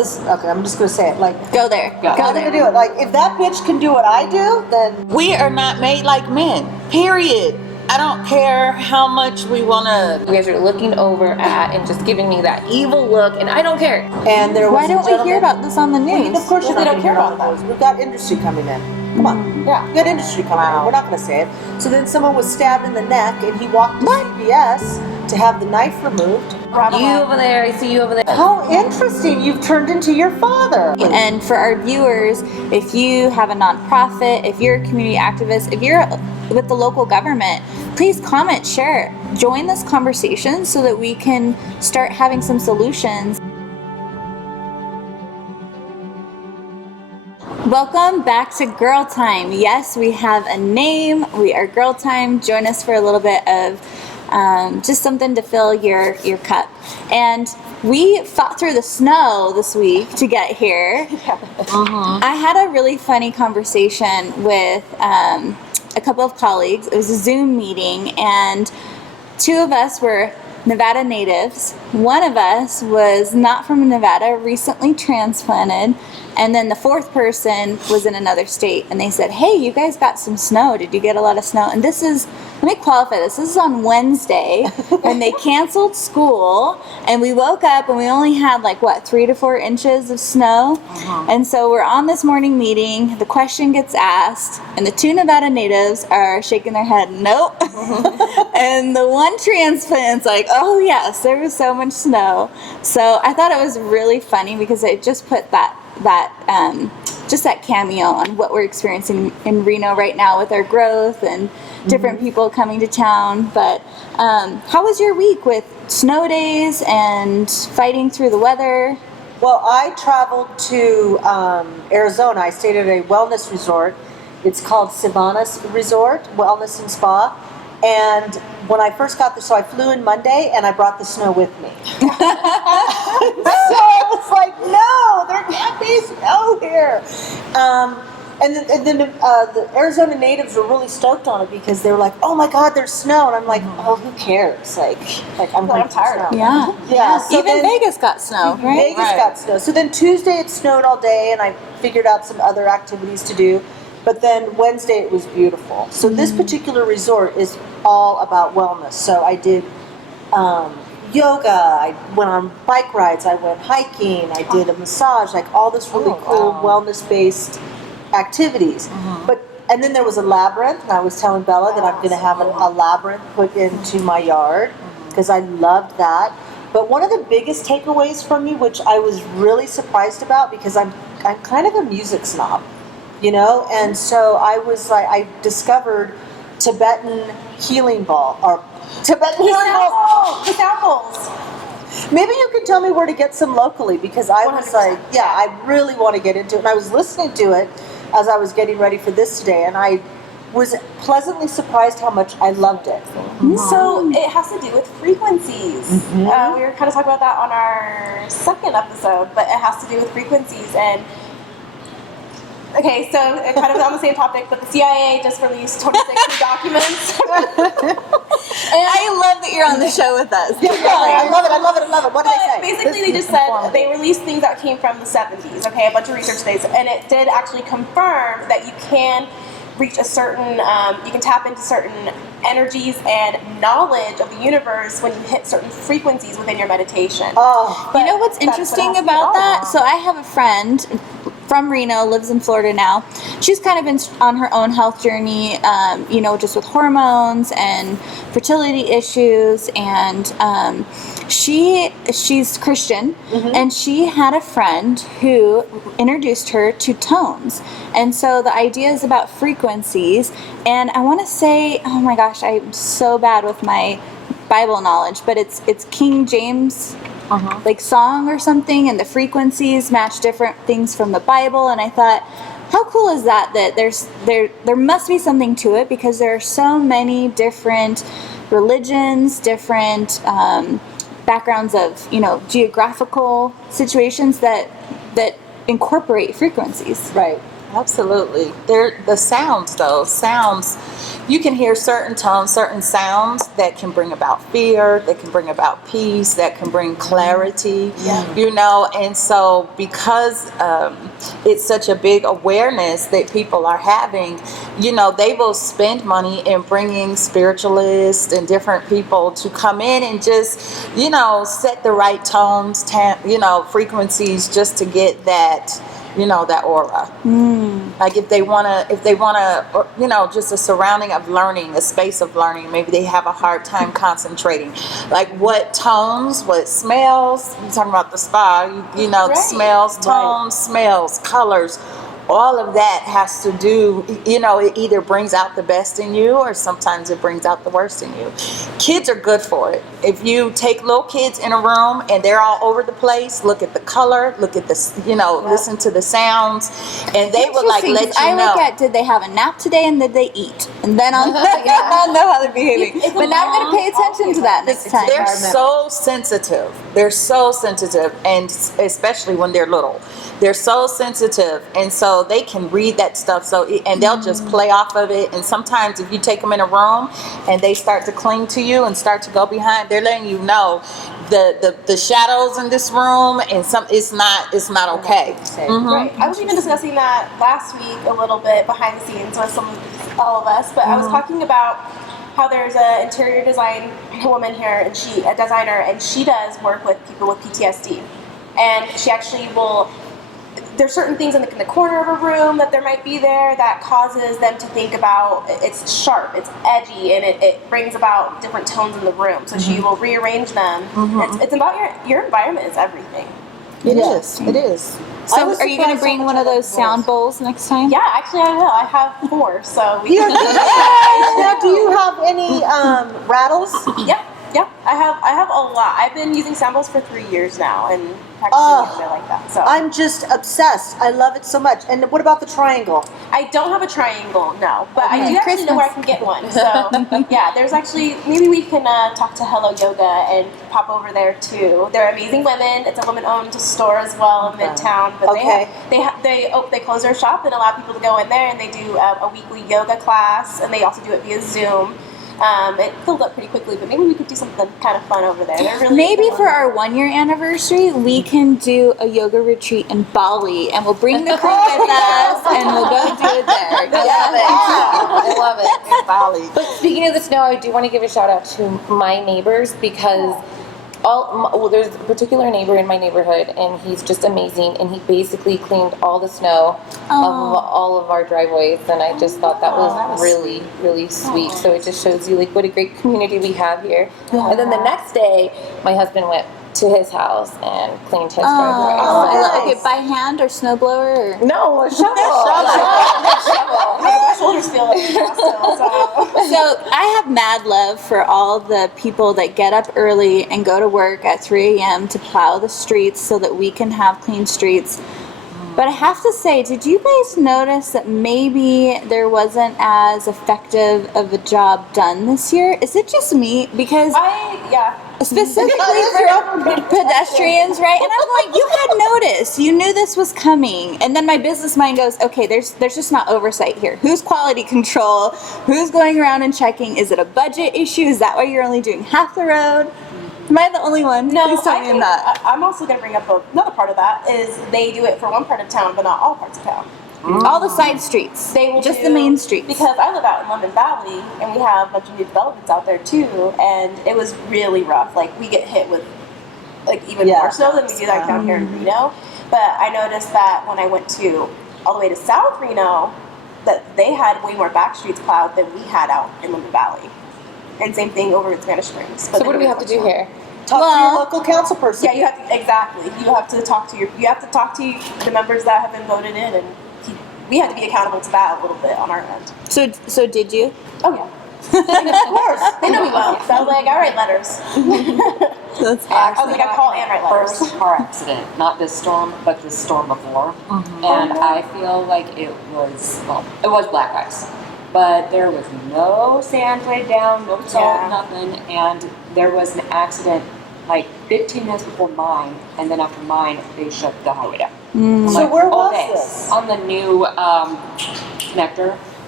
this. Okay, I'm just gonna say it. Like, Go there. I'm gonna do it. Like, if that bitch can do what I do, then We are not made like men. Period. I don't care how much we want to. You guys are looking over at and just giving me that evil look, and I don't care. And there was Why don't we hear about this on the news? Of course, Well, you're they not don't gonna hear care about about those. We've got industry coming in. Come on, Yeah. we got industry coming in. We're not gonna say it. So then someone was stabbed in the neck, and he walked to CVS to have the knife removed. You over there, I see you over there. How interesting! You've turned into your father. And for our viewers, if you have a nonprofit, if you're a community activist, if you're with the local government, please comment, share, join this conversation so that we can start having some solutions. Welcome back to Girl Time. Yes, we have a name. We are Girl Time. Join us for a little bit of just something to fill your cup. And we fought through the snow this week to get here. I had a really funny conversation with a couple of colleagues. It was a Zoom meeting, and two of us were Nevada natives. One of us was not from Nevada, recently transplanted. And then the fourth person was in another state, and they said, hey, you guys got some snow. Did you get a lot of snow? And this is, let me qualify this. This is on Wednesday, and they canceled school, and we woke up and we only had 3 to 4 inches of snow. And so we're on this morning meeting, the question gets asked, and the two Nevada natives are shaking their head, nope. And the one transplant's like, oh yes, there was so much snow. So I thought it was really funny because it just put that cameo on what we're experiencing in Reno right now with our growth and different people coming to town. But how was your week with snow days and fighting through the weather? Well, I traveled to Arizona. I stayed at a wellness resort. It's called Savannah's Resort, Wellness and Spa. And when I first got there, so I flew in Monday, and I brought the snow with me. So I was like, no, there can't be snow here. And then the Arizona natives were really stoked on it because they were like, oh my God, there's snow. And I'm like, oh, who cares? Like I'm tired. Yeah. So Even then, Vegas got snow, right? Vegas got snow. So then Tuesday it snowed all day, and I figured out some other activities to do. But then Wednesday it was beautiful. So this particular resort is all about wellness. So I did yoga, I went on bike rides, I went hiking, I did a massage, all this really cool wellness-based activities. And then there was a labyrinth, and I was telling Bella that I'm going to have a labyrinth put into my yard because I loved that. But one of the biggest takeaways from me, which I was really surprised about because I'm kind of a music snob, and so I discovered Tibetan healing ball, or Tibetan healing balls. The samples. Maybe you could tell me where to get some locally, because I was 100%. I really want to get into it. And I was listening to it as I was getting ready for this today, and I was pleasantly surprised how much I loved it. So it has to do with frequencies. We were kind of talking about that on our second episode, but it has to do with frequencies. And okay, so it kind of on the same topic, but the CIA just released 26 new documents. I love that you're on the show with us. I love it. What did they say? Basically, they just said they released things that came from the 70s, okay, a bunch of research studies, and it did actually confirm that you can reach a certain, you can tap into certain energies and knowledge of the universe when you hit certain frequencies within your meditation. You know what's interesting about that? So I have a friend from Reno, lives in Florida now. She's kind of been on her own health journey, just with hormones and fertility issues, and she's Christian, and she had a friend who introduced her to tones. And so the idea is about frequencies, and I want to say, oh my gosh, I'm so bad with my Bible knowledge, but it's King James song or something, and the frequencies match different things from the Bible. And I thought, how cool is that there must be something to it, because there are so many different religions, different backgrounds of geographical situations that incorporate frequencies. Right. Absolutely. The sounds, you can hear certain tones, certain sounds that can bring about fear, that can bring about peace, that can bring clarity, you know. And so because it's such a big awareness that people are having, you know, they will spend money in bringing spiritualists and different people to come in and just, you know, set the right tones, you know, frequencies, just to get that, you know, that aura. Like if they want to, you know, just a surrounding of learning, a space of learning, maybe they have a hard time concentrating. Like what tones, what smells, you're talking about the spa, you know, Right. smells, tones, smells, colors, all of that has to do, you know, it either brings out the best in you or sometimes it brings out the worst in you. Kids are good for it. If you take little kids in a room and they're all over the place, look at the color, look at the, you know, listen to the sounds, and they will like Interesting, let 'cause you I know. look at, did they have a nap today and did they eat? And then I'll, I'll know how they're behaving. It's a But now I'm going to pay long attention to that next time. They're so sensitive. They're so sensitive, and especially when they're little, they're so sensitive, and so they can read that stuff. So, and they'll just play off of it. And sometimes, if you take them in a room and they start to cling to you and start to go behind, they're letting you know the shadows in this room, and it's not okay. Right. I was even discussing that last week a little bit behind the scenes with all of us, but I was talking about how there's an interior design woman here, and a designer, and she does work with people with PTSD, and she actually will. There's certain things in the corner of a room that there might be there that causes them to think about, it's sharp, it's edgy, and it brings about different tones in the room. So she will rearrange them. It's about your environment is everything. It is. It is. So are you going to bring one of those sound bowls next time? Yeah, actually I will. I have 4, so we Now, do you have any rattles? Yeah, I have a lot. I've been using samples for 3 years now and practicing it like that. So I'm just obsessed. I love it so much. And what about the triangle? I don't have a triangle, no, but I do actually know where I can get one. So yeah, there's actually, maybe we can talk to Hello Yoga and pop over there too. They're amazing women. It's a woman-owned store as well in Midtown. But they close their shop and allow people to go in there, and they do a weekly yoga class, and they also do it via Zoom. It filled up pretty quickly, but maybe we could do something kind of fun over there. They're really Maybe for our 1-year anniversary, we can do a yoga retreat in Bali, and we'll bring the crew with us, and we'll go do it there. I love it. In Bali. But speaking of the snow, I do want to give a shout out to my neighbors, because there's a particular neighbor in my neighborhood, and he's just amazing, and he basically cleaned all the snow of all of our driveways, and I just thought that was really, really sweet. So it just shows you like what a great community we have here. And then the next day, my husband went to his house and cleaned his driveway. Okay, by hand or snowblower? Or? No, a shovel. my shoulders feel like it still, So I have mad love for all the people that get up early and go to work at 3 a.m. to plow the streets so that we can have clean streets. But I have to say, did you guys notice that maybe there wasn't as effective of a job done this year? Is it just me? Because specifically for pedestrians, right? And I'm like, you had noticed, you knew this was coming, and then my business mind goes, okay, there's just not oversight here. Who's quality control? Who's going around and checking? Is it a budget issue? Is that why you're only doing half the road? Am I the only one? No, please tell me I'm not. I'm also going to bring up another part of that is they do it for one part of town, but not all parts of town. All the side streets. They will just do, the main streets. Because I live out in London Valley, and we have a bunch of new developments out there too, and it was really rough. Like we get hit with like even more snow than we do like down here in Reno. But I noticed that when I went to all the way to South Reno, that they had way more back streets plowed than we had out in London Valley. And same thing over in Spanish Springs. So what do we have to do here? Talk to your local council person. Yeah, you have to, exactly. You have to talk to the members that have been voted in, and we have to be accountable to that a little bit on our end. So did you? Oh yeah. Of course, they know me well. So I was like, I write letters. That's I was like, I call and write letters. First car accident, not this storm, but the storm before. And I feel like it was black ice. But there was no sand laid down, no salt, nothing. And there was an accident like 15 minutes before mine, and then after mine, they shut the highway down. So where was this? On the new connector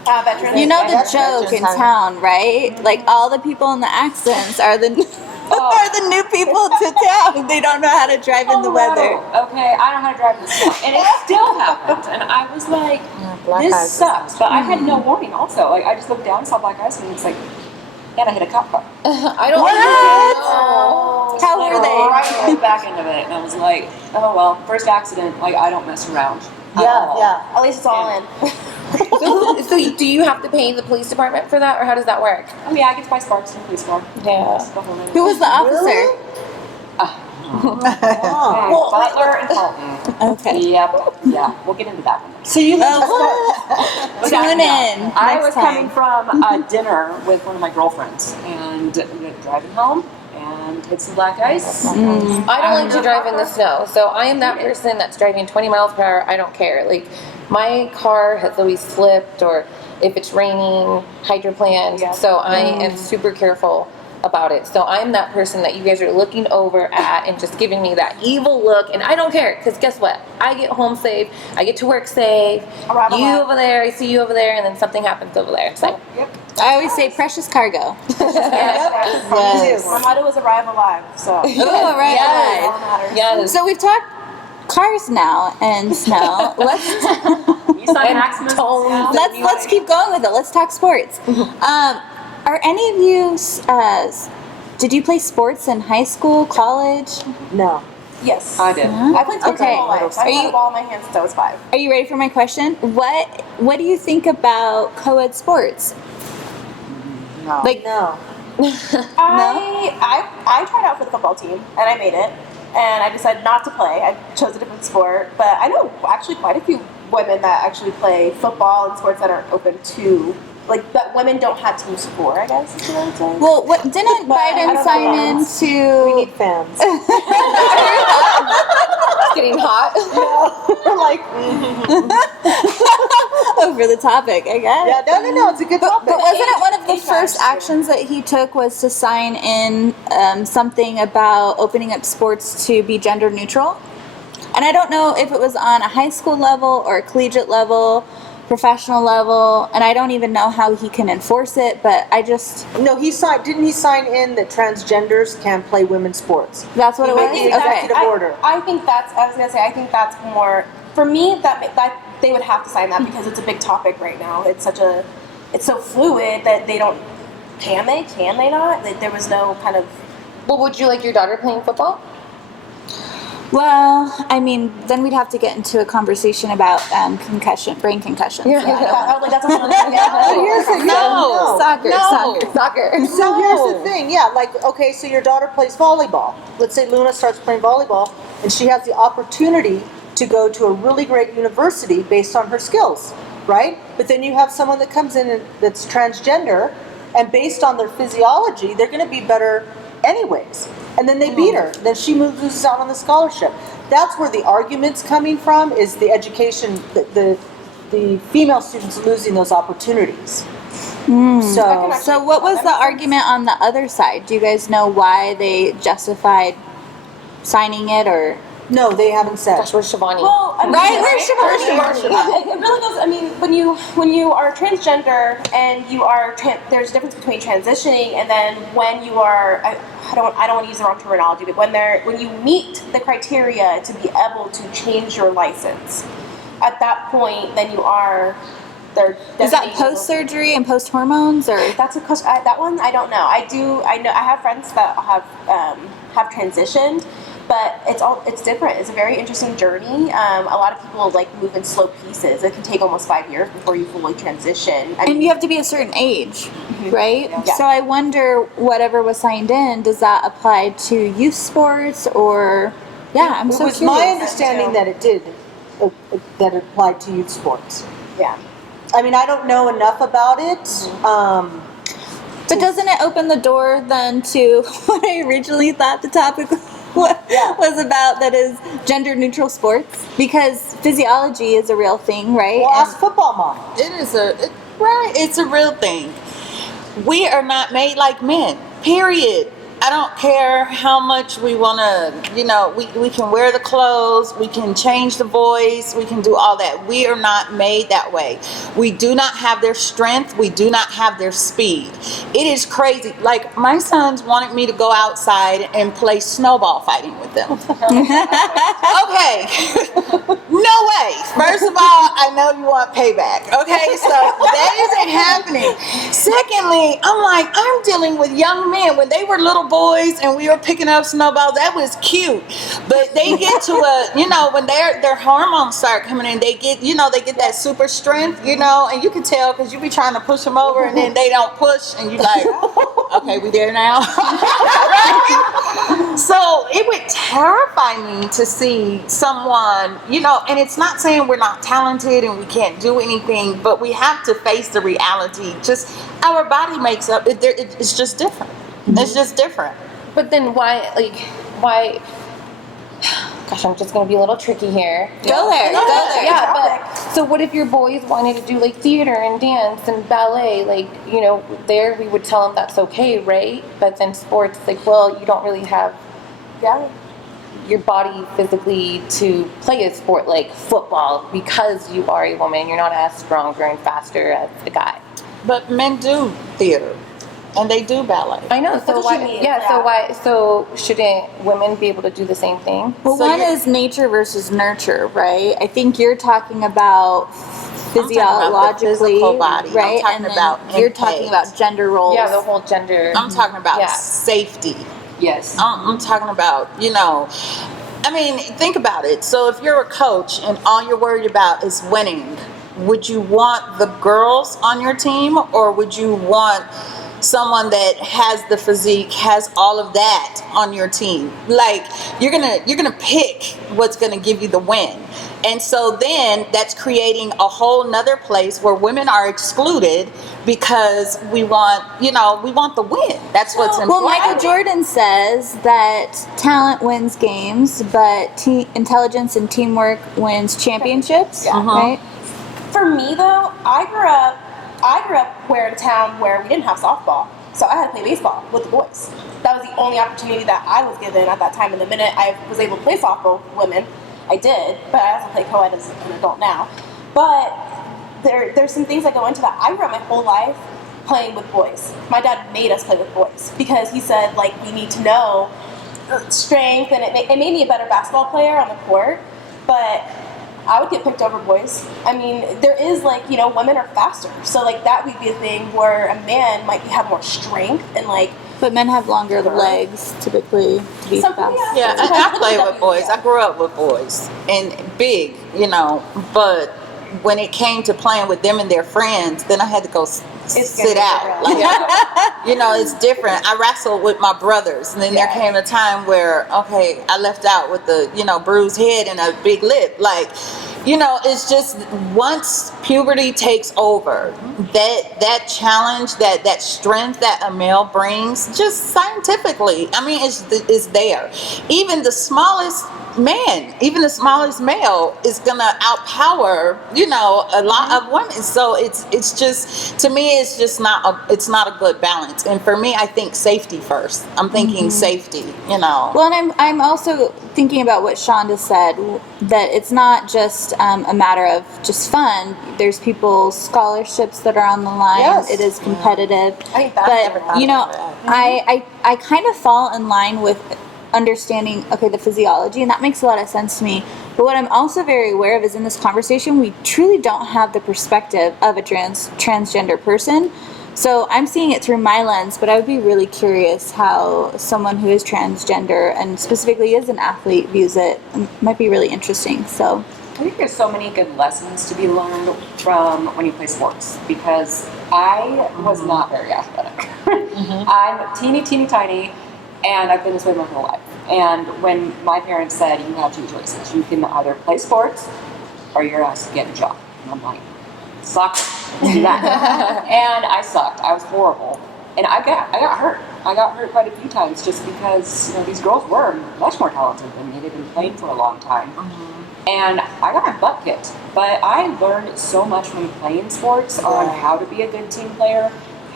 Veterans. You know the That's joke in veterans town, right? Like all the people in the accidents are the are the new people to town. They don't know how to drive in the weather. Okay, I don't know how to drive in the snow, and it still happened. And I was like, black "This ice is sucks." But I had no warning. Also, like I just looked down, saw black ice, and it's like, and I hit a cop car. I don't How were they? Right in the back end of it, and I was like, "Oh well, first accident. Like I don't mess around." at Yeah, all. yeah. At least it's all in. So do you have to pay the police department for that, or how does that work? I mean, I get to buy sparks in the police car. Yeah. The whole nine. Who was the officer? Oh. Butler and Fulton. Okay. Yep. Yeah, we'll get into that one. So you live Tune in. I next was time. coming from a dinner with one of my girlfriends, and we were driving home and hit some black ice. I don't like to drive in the snow, so I am that person that's driving 20 miles per hour. I don't care. Like, my car has always slipped, or if it's raining, hydroplaned. Yeah. So I am super careful about it. So I'm that person that you guys are looking over at and just giving me that evil look, and I don't care, because guess what? I get home safe, I get to work safe. Arrive You alive. over there, I see you over there, and then something happens over there. So I always say precious cargo. Yes. My motto is arrive alive. So Oh, right. Yes. all matters. yes. So we've talked cars now and snow. You saw And Maximus tones now? Let's keep going with it. Let's talk sports. Are any of you? Did you play sports in high school, college? No. Yes. I did. I played sports Okay. my whole life. Are I've had you- a ball in my hands since I was 5. Are you ready for my question? What do you think about co-ed sports? No. Like, No. I tried out for the football team and I made it, and I decided not to play. I chose a different sport, but I know actually quite a few women that actually play football and sports that aren't open to, like, that women don't have teams for, I guess is what I would say. well, what didn't But I Biden don't sign know. into? We need fans. It's getting hot. We're like, Over the topic, I guess. yeah, no, it's a good topic. But wasn't it one of the age first matters, too. actions that he took was to sign in something about opening up sports to be gender neutral? And I don't know if it was on a high school level or a collegiate level, professional level, and I don't even know how he can enforce it, but I just, No, didn't he sign in that transgenders can play women's sports? that's what it was? I think Okay. executive order. I think that's, I was going to say, I think that's more, for me, that they would have to sign that because it's a big topic right now. It's so fluid that they don't, can they not? Like, there was no kind of, Well, would you like your daughter playing football? Well, I mean, then we'd have to get into a conversation about brain concussions. Yeah. So I don't I know. was like, that's a whole other thing. Here's the No. Soccer. So here's the thing, yeah, like, okay, so your daughter plays volleyball. Let's say Luna starts playing volleyball, and she has the opportunity to go to a really great university based on her skills, right? But then you have someone that comes in that's transgender, and based on their physiology, they're going to be better anyways. And then they beat her. Then she loses out on the scholarship. That's where the argument's coming from, is the education, the female students losing those opportunities. So what was the argument on the other side? Do you guys know why they justified signing it, or? No, they haven't said. Gosh, where's Shivani? Well, I mean, Right, where's Shivani? It really goes. I mean, when you are transgender and you are there's a difference between transitioning and then when you are. I don't want to use the wrong terminology, but when you meet the criteria to be able to change your license, at that point, then you are. Is that post surgery and post hormones, or? That's a question. That one I don't know. I know. I have friends that have transitioned, but it's different. It's a very interesting journey. A lot of people like move in slow pieces. It can take almost 5 years before you fully transition. I mean, And you have to be a certain age, right? Yeah. So I wonder, whatever was signed in, does that apply to youth sports, or? Yeah, I'm It so was curious. my understanding that it did, that it applied to youth sports. yeah. I mean, I don't know enough about it. But doesn't it open the door then to what I originally thought the topic was about, that is gender neutral sports? Because physiology is a real thing, right? Well, And- ask football mom. It's a real thing. We are not made like men. Period. I don't care how much we want to, we can wear the clothes, we can change the voice, we can do all that. We are not made that way. We do not have their strength. We do not have their speed. It is crazy. Like, my sons wanted me to go outside and play snowball fighting with them. Okay. No way. First of all, I know you want payback. Okay, so that isn't happening. Secondly, I'm dealing with young men. When they were little boys and we were picking up snowballs, that was cute. But they get to when their hormones start coming in, they get that super strength, and you can tell because you be trying to push them over and then they don't push and you like, okay, we there now. Right? So it would terrify me to see someone, and it's not saying we're not talented and we can't do anything, but we have to face the reality. Just our body makes up. It's just different. Mm-hmm. It's just different. But then why? Gosh, I'm just gonna be a little tricky here. Go there. Yeah, but so what if your boys wanted to do like theater and dance and ballet? There we would tell them that's okay, right? But then sports, well, you don't really have your body physically to play a sport like football because you are a woman. You're not as stronger and faster as a guy. But men do theater. And they do ballet. I know. So why? So shouldn't women be able to do the same thing? Well, one is nature versus nurture, right? I think you're talking about physiologically, physical body, right? I'm talking about you're talking about gender roles. Yeah, the whole gender. I'm talking about safety. Yes. I'm talking about, think about it. So if you're a coach and all you're worried about is winning, would you want the girls on your team, or would you want someone that has the physique, has all of that on your team? Like, you're gonna pick what's gonna give you the win. And so then that's creating a whole nother place where women are excluded because we want the win. That's what's important. Well, Michael Jordan says that talent wins games, but intelligence and teamwork wins championships, right? For me, though, I grew up where in a town where we didn't have softball, so I had to play baseball with the boys. That was the only opportunity that I was given at that time. And the minute I was able to play softball with women, I did, but I also play co-ed as an adult now. But there's some things that go into that. I grew up my whole life playing with boys. My dad made us play with boys because he said, we need to know strength, and it made me a better basketball player on the court, but I would get picked over boys. I mean, there is women are faster, so that would be a thing where a man might have more strength and But men have longer legs typically to be fast. Yeah, I play with boys. I grew up with boys and big, but when it came to playing with them and their friends, then I had to go sit out. It's different. I wrestled with my brothers, and then there came a time where, I left out with the, bruised head and a big lip. It's just once puberty takes over, that challenge, that strength that a male brings, just scientifically, is there. Even the smallest male is gonna outpower, a lot of women. So it's just, to me, it's just not a good balance. And for me, I think safety first. I'm thinking safety, Well, and I'm also thinking about what Shonda said, that it's not just a matter of just fun. There's people's scholarships that are on the line. Yes. It is competitive. I think that's I kind of fall in line with understanding the physiology, and that makes a lot of sense to me. But what I'm also very aware of is in this conversation we truly don't have the perspective of a transgender person. So I'm seeing it through my lens, but I would be really curious how someone who is transgender and specifically is an athlete views it. It might be really interesting. So I think there's so many good lessons to be learned from when you play sports, because I was not very athletic. I'm teeny tiny, and I've been this way my whole life. And when my parents said, you have two choices, you can either play sports or you're asked to get a job. And I'm like, soccer, do that. And I sucked. I was horrible. And I got hurt. I got hurt quite a few times just because these girls were much more talented than me. They'd been playing for a long time. And I got my butt kicked. But I learned so much from playing sports on how to be a good team player,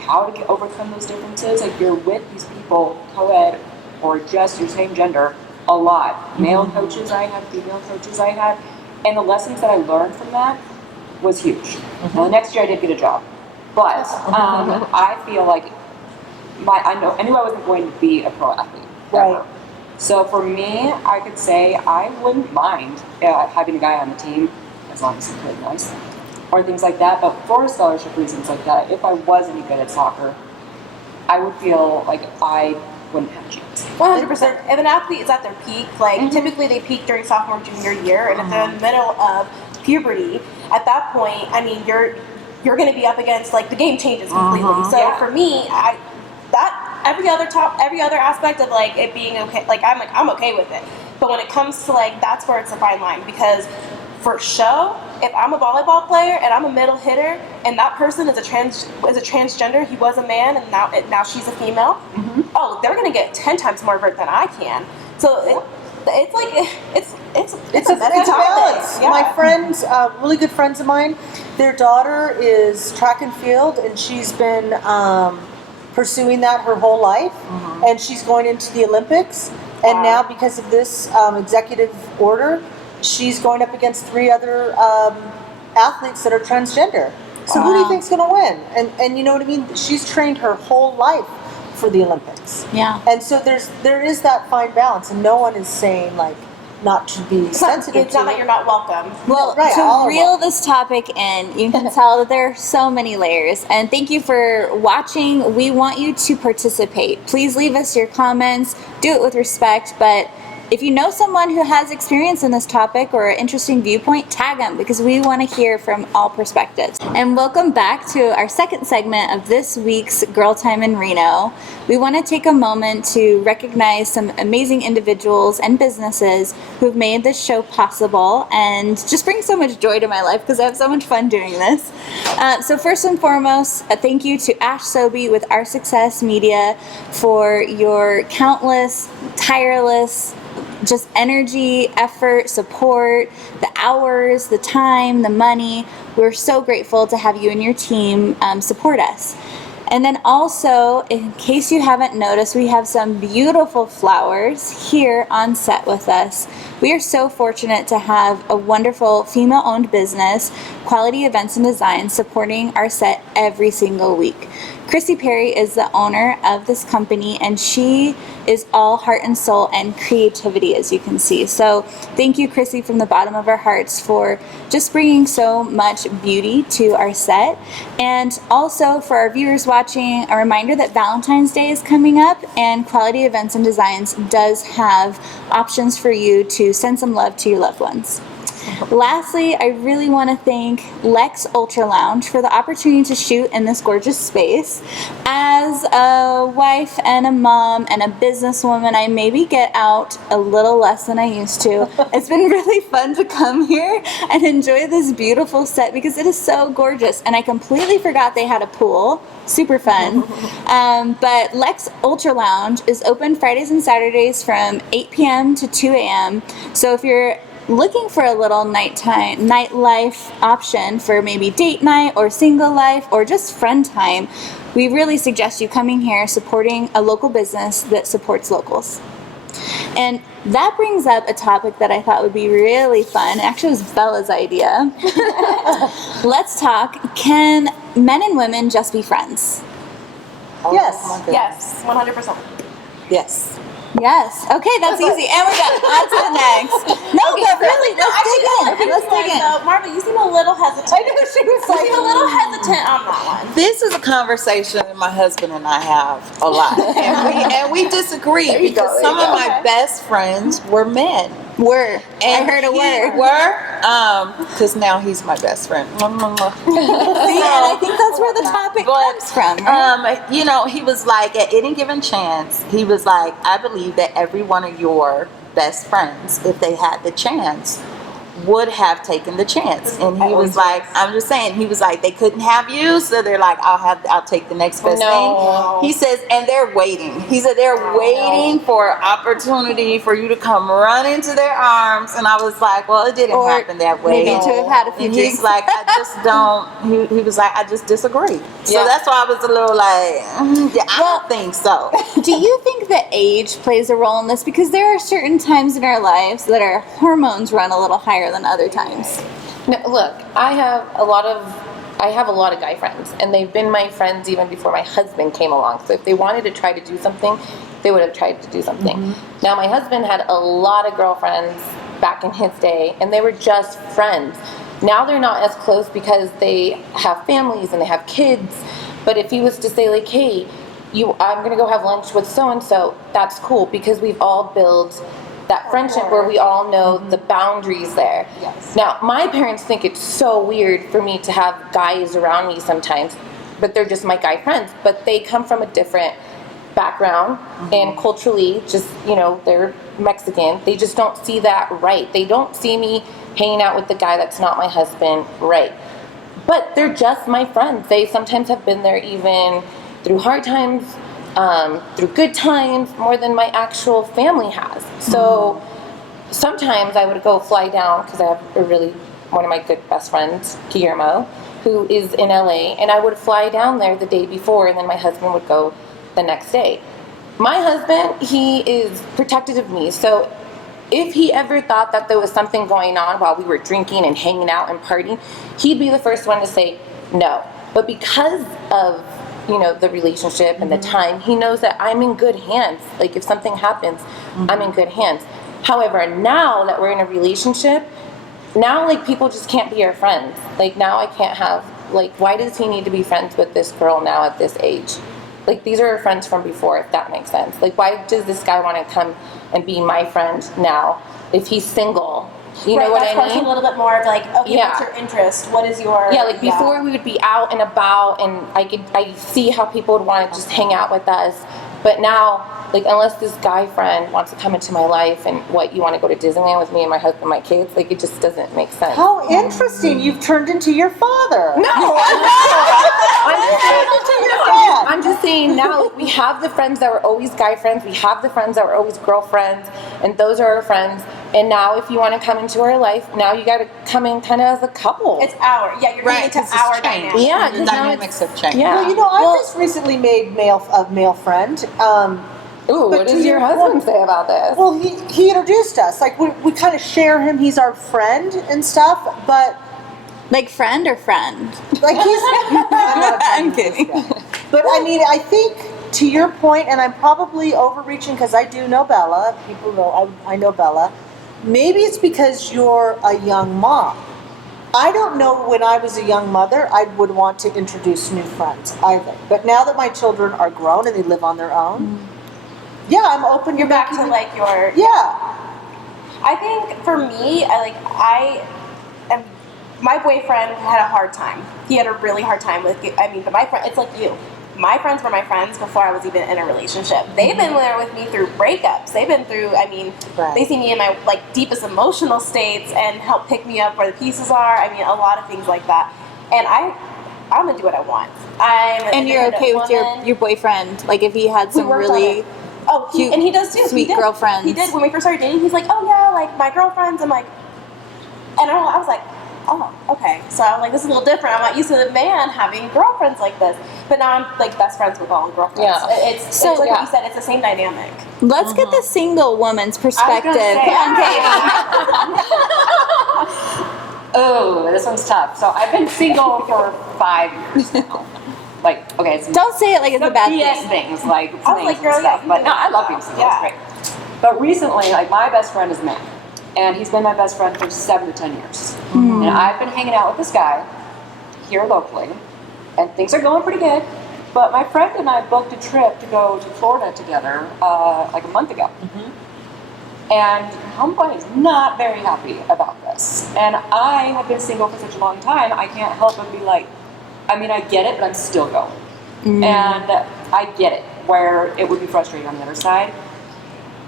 how to overcome those differences. Like, you're with these people, co-ed or just your same gender, a lot. Male coaches I had, female coaches I had, and the lessons that I learned from that was huge. Now, the next year I did get a job, but I feel like I knew I wasn't going to be a pro athlete ever. Right. So for me, I could say I wouldn't mind having a guy on the team as long as he played nice or things like that. But for scholarship reasons like that, if I was any good at soccer, I would feel like I wouldn't have a chance. 100%. If an athlete is at their peak, like typically they peak during sophomore, junior year, and if they're in the middle of puberty, at that point, I mean, you're going to be up against, like, the game changes completely. So for me, every other aspect of, like, it being okay, I'm okay with it. But when it comes to, like, that's where it's a fine line, because for show, if I'm a volleyball player and I'm a middle hitter and that person is a transgender, he was a man and now she's a female, oh, they're gonna get 10 times more vert than I can. So it's like it's a balance. Yeah. My friends, really good friends of mine, their daughter is track and field, and she's been pursuing that her whole life, and she's going into the Olympics. And now, because of this executive order, she's going up against 3 other athletes that are transgender. So who do you think's going to win? And you know what I mean? She's trained her whole life for the Olympics. Yeah. And so there is that fine balance, and no one is saying, like, not to be sensitive. It's not that you're not welcome. Well, Right, all to of reel them. this topic in, you can tell that there are so many layers. And thank you for watching. We want you to participate. Please leave us your comments. Do it with respect, but if you know someone who has experience in this topic or an interesting viewpoint, tag them, because we want to hear from all perspectives. And welcome back to our second segment of this week's Girl Time in Reno. We want to take a moment to recognize some amazing individuals and businesses who've made this show possible and just bring so much joy to my life because I have so much fun doing this. So first and foremost, a thank you to Ash Sobey with Our Success Media for your countless, tireless, just energy, effort, support, the hours, the time, the money. We're so grateful to have you and your team support us. And then also, in case you haven't noticed, we have some beautiful flowers here on set with us. We are so fortunate to have a wonderful female-owned business, Quality Events and Design, supporting our set every single week. Chrissy Perry is the owner of this company, and she is all heart and soul and creativity, as you can see. So thank you, Chrissy, from the bottom of our hearts for just bringing so much beauty to our set. And also for our viewers watching, a reminder that Valentine's Day is coming up, and Quality Events and Designs does have options for you to send some love to your loved ones. Lastly, I really want to thank Lex Ultra Lounge for the opportunity to shoot in this gorgeous space. As a wife and a mom and a businesswoman, I maybe get out a little less than I used to. It's been really fun to come here and enjoy this beautiful set because it is so gorgeous. And I completely forgot they had a pool. Super fun. But Lex Ultra Lounge is open Fridays and Saturdays from 8 p.m. to 2 a.m. So if you're looking for a little nightlife option for maybe date night or single life or just friend time, we really suggest you coming here, supporting a local business that supports locals. And that brings up a topic that I thought would be really fun. Actually, it was Bella's idea. Let's talk, can men and women just be friends? Yes. Yes, 100%. Yes. Yes. Okay, that's easy. And we're done. On to the next. No, but really, let's dig in. Let's dig in. So, Marva, you seem a little hesitant. I know she was You like, seem a little hesitant on that one. This is a conversation that my husband and I have a lot, and we disagree because some of my best friends were men. Word. I heard a he word. Because now he's my best friend. See, and I think that's where the topic comes from, right? You know, he was like, at any given chance, he was like, I believe that every one of your best friends, if they had the chance, would have taken the chance. And he was like, I'm just saying, he was like, they couldn't have you, so they're like, I'll take the next best thing. He says, and they're waiting. He said they're waiting for opportunity for you to come run into their arms. And I was like, well, it didn't happen that way. Maybe to have had a few And drinks. he's like, I just don't. He was like, I just disagree. So that's why I was a little like, yeah, I don't think so. Do you think that age plays a role in this? Because there are certain times in our lives that our hormones run a little higher than other times. No, look, I have a lot of guy friends, and they've been my friends even before my husband came along. So if they wanted to try to do something, they would have tried to do something. Now, my husband had a lot of girlfriends back in his day, and they were just friends. Now they're not as close because they have families and they have kids. But if he was to say like, hey, I'm gonna go have lunch with so and so, that's cool because we've all built that friendship where we all know the boundaries there. Yes. Now, my parents think it's so weird for me to have guys around me sometimes, but they're just my guy friends. But they come from a different background and culturally, just, they're Mexican. They just don't see that right. They don't see me hanging out with the guy that's not my husband right. But they're just my friends. They sometimes have been there even through hard times, through good times, more than my actual family has. So sometimes I would go fly down because I have one of my good best friends, Guillermo, who is in LA, and I would fly down there the day before, and then my husband would go the next day. My husband, he is protective of me, so if he ever thought that there was something going on while we were drinking and hanging out and partying, he'd be the first one to say no. But because of the relationship and the time, he knows that I'm in good hands. Like if something happens, I'm in good hands. However, now that we're in a relationship, now like people just can't be our friends. Like now I can't have, like, why does he need to be friends with this girl now at this age? Like these are our friends from before, if that makes sense. Like why does this guy want to come and be my friend now if he's single? You know what I mean? A little bit more of like, okay, what's your interest? What is your... Yeah, like before we would be out and about and I see how people would want to just hang out with us. But now, like, unless this guy friend wants to come into my life and you want to go to Disneyland with me and my husband and my kids, like, it just doesn't make sense. How interesting. You've turned into your father. No! I'm just saying now, like, we have the friends that were always guy friends, we have the friends that were always girlfriends, and those are our friends. And now if you want to come into our life, now you got to come in kind of as a couple. It's you're getting into our dynamic. Yeah, The dynamics have changed. Yeah. Well, I just recently made a male friend. Ooh, what does your husband say about this? Well, he introduced us. Like, we kind of share him. He's our friend and stuff, but... Like friend or friend? Like, he's... I'm kidding. But, I mean, I think, to your point, and I'm probably overreaching because I do know Bella. People know, I know Bella. Maybe it's because you're a young mom. I don't know when I was a young mother, I would want to introduce new friends either. But now that my children are grown and they live on their own, yeah, I'm open. You're back to like your... Yeah. I think for me, my boyfriend had a hard time. He had a really hard time with, but my friend, it's like you. My friends were my friends before I was even in a relationship. They've been there with me through breakups. They've been through, they see me in my deepest emotional states and help pick me up where the pieces are. A lot of things like that. And I'm gonna do what I want. And you're okay with your boyfriend, like if he had some really cute, and he does too. Sweet girlfriends. He did when we first started dating. He's like, oh yeah, like my girlfriends. I'm like, and I was like, oh, okay. So I'm like, this is a little different. I'm not used to the man having girlfriends like this. But now I'm like best friends with all girlfriends. Yeah. It's like what you said, it's the same dynamic. Let's get the single woman's perspective. Oh, this one's tough. So I've been single for 5 years now. Like, okay, it's Don't say it like it's a bad BS thing. things like I was like, things girl, and stuff. yeah, But no, I love being single. yeah. It's great. But recently, like my best friend is a man, and he's been my best friend for 7 to 10 years. And I've been hanging out with this guy here locally, and things are going pretty good. But my friend and I booked a trip to go to Florida together like a month ago. And homeboy is not very happy about this. And I have been single for such a long time, I can't help but be like, I get it, but I'm still going. And I get it, where it would be frustrating on the other side.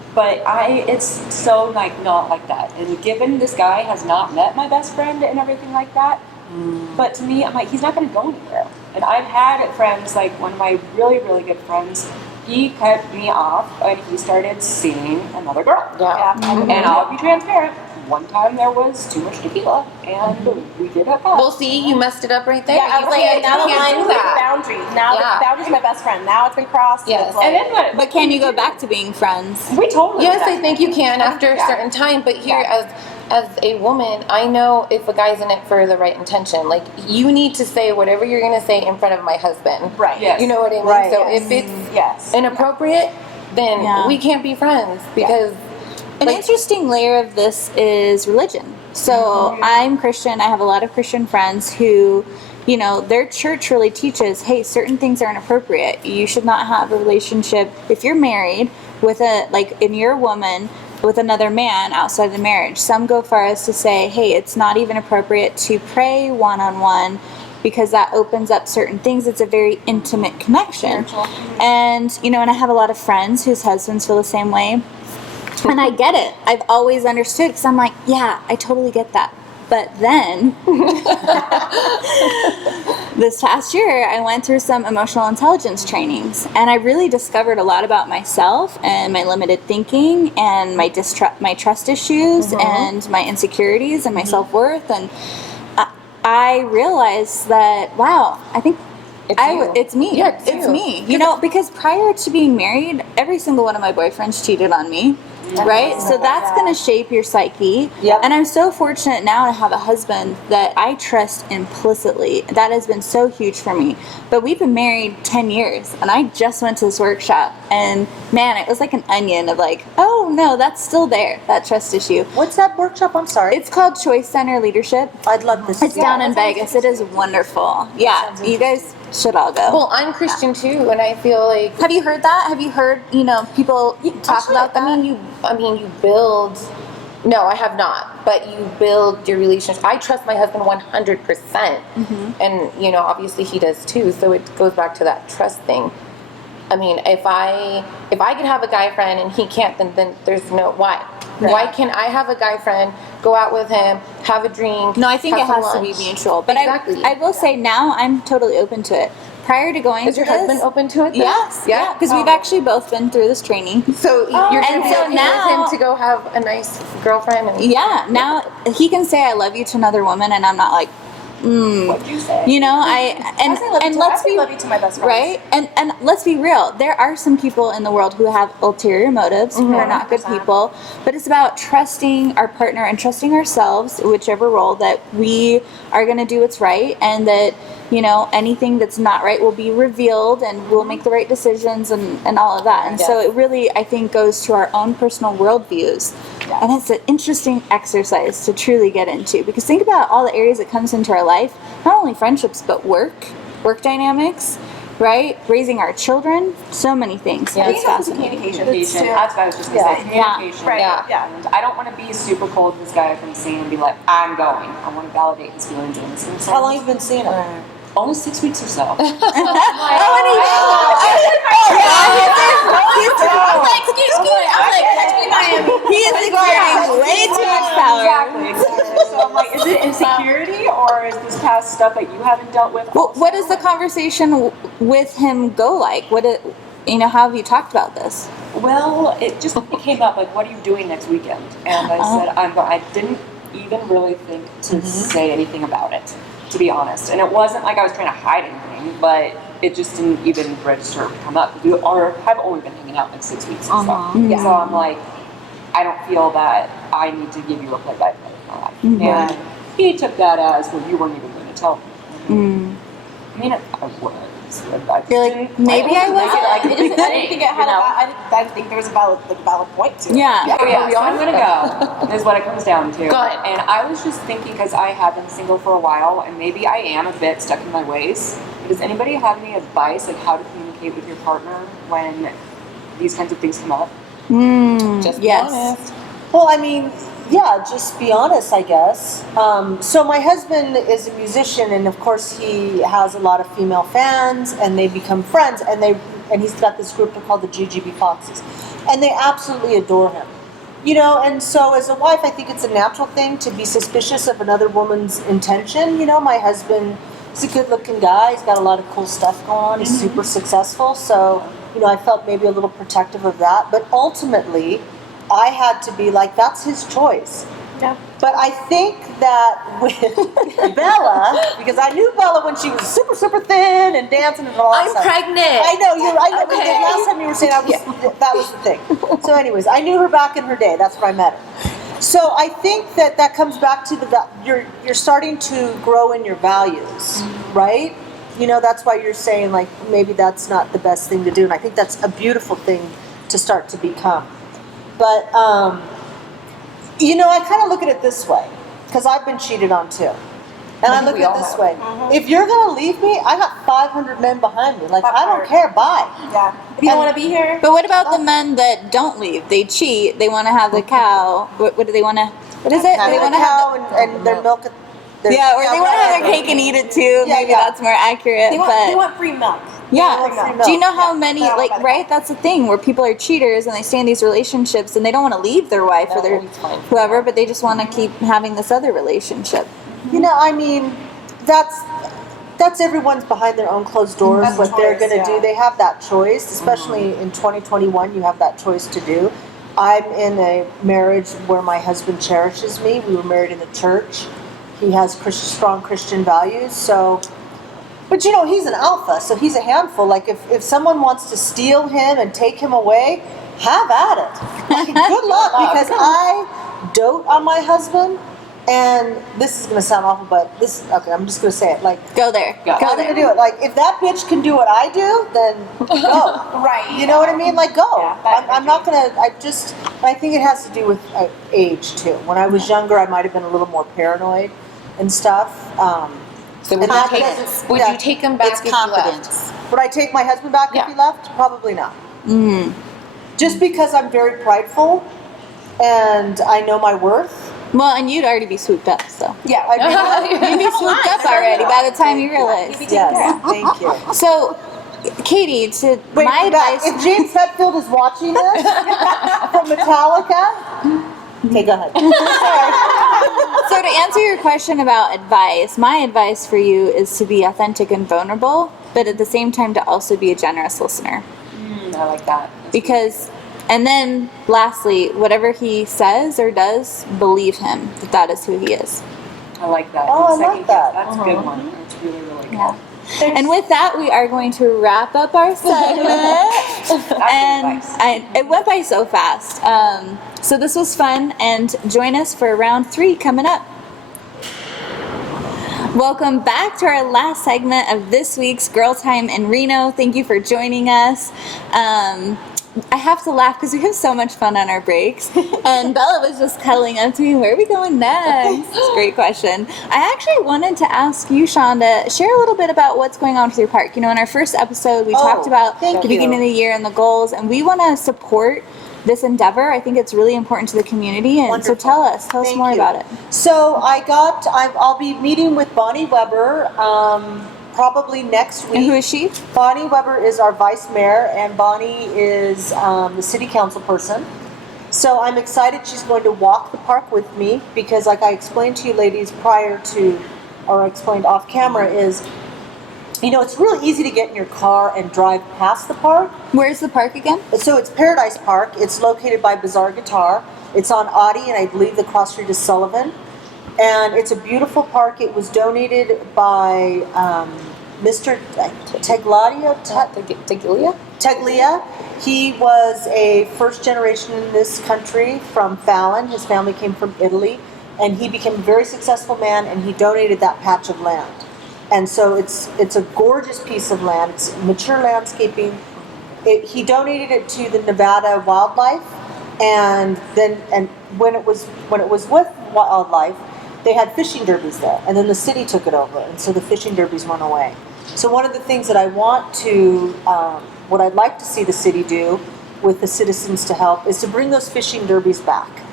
But it's so like not like that. And given this guy has not met my best friend and everything like that, but to me, I'm like, he's not going to go anywhere. And I've had friends, like one of my really, really good friends, he cut me off and he started seeing another girl. Yeah. And I'll be transparent. One time there was too much tequila and we did hook up. Well, see, you messed it up right there. Yeah, I You was like, now the can't line do is that. boundaries. Now Yeah. the boundaries are my best friend. Now it's been crossed. Yes. It's like, And then what? But can you go back to being friends? We totally. Yes, did I think you can after a Yeah. certain time. But here, Yeah. as a woman, I know if a guy's in it for the right intention. Like, you need to say whatever you're going to say in front of my husband. right. Yes. You know what I mean? Right. So Yes. if it's Yes. inappropriate, then Yeah. we can't be friends because An like- interesting layer of this is religion. So I'm Christian. I have a lot of Christian friends who, you know, their church really teaches, hey, certain things are inappropriate. You should not have a relationship if you're married with and you're a woman with another man outside the marriage. Some go far as to say, hey, it's not even appropriate to pray one-on-one because that opens up certain things. It's a very intimate connection. And, you know, and I have a lot of friends whose husbands feel the same way. And I get it. I've always understood because I'm like, yeah, I totally get that. But then, this past year, I went through some emotional intelligence trainings, and I really discovered a lot about myself and my limited thinking and my trust issues and my insecurities and my self-worth. And I realized that, wow, I think it's me. Yeah, it's it's you. me. You know, because prior to being married, every single one of my boyfriends cheated on me. Right? So that's going to shape your psyche. Yep. And I'm so fortunate now to have a husband that I trust implicitly. That has been so huge for me. But we've been married 10 years, and I just went to this workshop, and man, it was like an onion of like, oh no, that's still there, that trust issue. What's that workshop? I'm sorry. It's called Choice Center Leadership. I'd love this. It's down in Vegas. It is wonderful. Yeah, you guys should all go. well, I'm Christian too, and I feel like Have you heard that? Have you heard, you know, people talk about that? I mean, you build. No, I have not. But you build your relationship. I trust my husband 100%, and you know, obviously he does too. So it goes back to that trust thing. I mean, if I can have a guy friend and he can't, then there's no why. Why can I have a guy friend, go out with him, have a drink? No, I think it have some has to be lunch? mutual. But Exactly. I will say now I'm totally open to it. Prior to going Is your to this, husband open to it? then? Yes, yeah, because we've actually both been through this training. So you're And gonna so be okay now- with him to go have a nice girlfriend and Yeah, now he can say I love you to another woman, and I'm not like, What'd you say? you know, I say love you to, let's I say be love you to my best friends. right, and let's be real. There are some people in the world who have ulterior motives, who are not good 100%. people. But it's about trusting our partner and trusting ourselves, whichever role, that we are going to do what's right, and that, you know, anything that's not right will be revealed, and we'll make the right decisions and all of that. And so Yes. it really, I think, goes to our own personal worldviews. And it's an interesting exercise to truly get into, because think about all the areas that comes into our life, not only friendships, but work dynamics, right? Raising our children, so many things. Yeah. It's I think it's fascinating. communication. That's what I was just gonna say. Yeah. Communication. Right. Yeah. Yeah. And I don't want to be super cold to this guy from seeing and be like, I'm going. I want to validate his feelings and listen. How long have you been seeing him? Only 6 weeks or so. He is exerting way too much power. Exactly. So I'm like, is it insecurity or is this past stuff that you haven't dealt with? Well, what does the conversation with him go like? How have you talked about this? Well, it just came up like, what are you doing next weekend? And I said, I'm going. I didn't even really think to say anything about it, to be honest. And it wasn't like I was trying to hide anything, but it just didn't even register or come up. We have only been hanging out like 6 weeks or so. So I'm like, I don't feel that I need to give you a play-by-play of my life. And he took that as, well, you weren't even going to tell me. I mean, I was. But I You're like, didn't- maybe I wasn't. I didn't think it had You know? I didn't think there was a valid point to it. Yeah. Oh yeah, so I'm gonna go, is what it comes down to. Go ahead. And I was just thinking, because I have been single for a while, and maybe I am a bit stuck in my ways. Does anybody have any advice on how to communicate with your partner when these kinds of things come up? Just be Yes. honest. Well, I mean, yeah, just be honest, I guess. So my husband is a musician, and of course he has a lot of female fans, and they become friends, and he's got this group called the GGB Foxes. and they absolutely adore him. You know, and so as a wife, I think it's a natural thing to be suspicious of another woman's intention. You know, my husband is a good-looking guy. He's got a lot of cool stuff going on. He's super successful. So, you know, I felt maybe a little protective of that. But ultimately, I had to be like, that's his choice. Yeah. But I think that with Bella, because I knew Bella when she was super, super thin and dancing and all that I'm stuff. pregnant. I know you're. I know. Okay. Last time you were saying that was the thing. So, anyways, I knew her back in her day. That's where I met her. So I think that comes back to you're starting to grow in your values, right? You know, that's why you're saying like maybe that's not the best thing to do, and I think that's a beautiful thing to start to become. But you know, I kind of look at it this way, because I've been cheated on too. And I look at it this way. If you're going to leave me, I got 500 men behind me. Like, I don't care. Bye. Yeah. If you don't want to be here. But what about the men that don't leave? They cheat. They want to have the cow. What do they want to? What is it? Have They a want to have. cow and their milk. Yeah, or they want to have their cake and eat it too. Yeah, Maybe yeah. that's more accurate. They but want free milk. yeah. They want free Do you milk. know how many, Yeah. like, right? That's the thing where people are cheaters and they stay in these relationships and they don't want to leave their wife or their it's fine. whoever, but they just want to keep having this other relationship. You know, I mean, that's everyone's behind their own closed doors. That's a What they're choice, going to yeah. do, they have that choice. Especially in 2021, you have that choice to do. I'm in a marriage where my husband cherishes me. We were married in the church. He has strong Christian values. So, but you know, he's an alpha, so he's a handful. Like if someone wants to steal him and take him away, have at it. Like, good luck, because I dote on my husband. And this is going to sound awful, but okay, I'm just going to say it. Like, Go there. Go I'm going there. to do it. Like, if that bitch can do what I do, then go. Right. You know what I mean? Like, go. Yeah, that I'm not going to, I think it has to do with age, too. When I was younger, I might have been a little more paranoid and stuff. So would, And that you doesn't- take, would yeah. you take him back It's if he left? confidence. Would I take my husband back Yeah. if he left? Probably not. Just because I'm very prideful and I know my worth. Well, and you'd already be swooped up, so. Yeah. You'd be swooped up already by the time you realize. Yes, thank you. So, Katie, to Wait, my back. advice. If James Hetfield is watching this from Metallica, okay, go ahead. Sorry. So to answer your question about advice, my advice for you is to be authentic and vulnerable, but at the same time to also be a generous listener. I like that. Because, and then lastly, whatever he says or does, believe him that is who he is. I like that. Oh, I Second like that. guess, that's a good one. That's really, really good. Yeah. And with that, we are going to wrap up our segment. And it went by so fast. So this was fun, and join us for round 3 coming up. Welcome back to our last segment of this week's Girl Time in Reno. Thank you for joining us. I have to laugh because we have so much fun on our breaks. And Bella was just cuddling up to me, where are we going next? It's a great question. I actually wanted to ask you, Shonda, share a little bit about what's going on with your park. You know, in our first episode, we talked about thank the beginning you. of the year and the goals, and we want to support this endeavor. I think it's really important to the community, and Wonderful. so tell us Thank more you. about it. So I'll be meeting with Bonnie Weber probably next week. And who is she? Bonnie Weber is our vice mayor, and Bonnie is the city council person. So I'm excited she's going to walk the park with me, because like I explained to you ladies I explained off camera, is, you know, it's really easy to get in your car and drive past the park. Where's the park again? So it's Paradise Park. It's located by Bazaar Guitar. It's on Audie, and I believe the cross street is Sullivan. And it's a beautiful park. It was donated by Mr. Teglia. He was a first generation in this country from Fallon. His family came from Italy, and he became a very successful man, and he donated that patch of land. And so it's a gorgeous piece of land. It's mature landscaping. He donated it to the Nevada Wildlife, and when it was with Wildlife, they had fishing derbies there, and then the city took it over, and so the fishing derbies went away. So one of the things that what I'd like to see the city do with the citizens to help is to bring those fishing derbies back.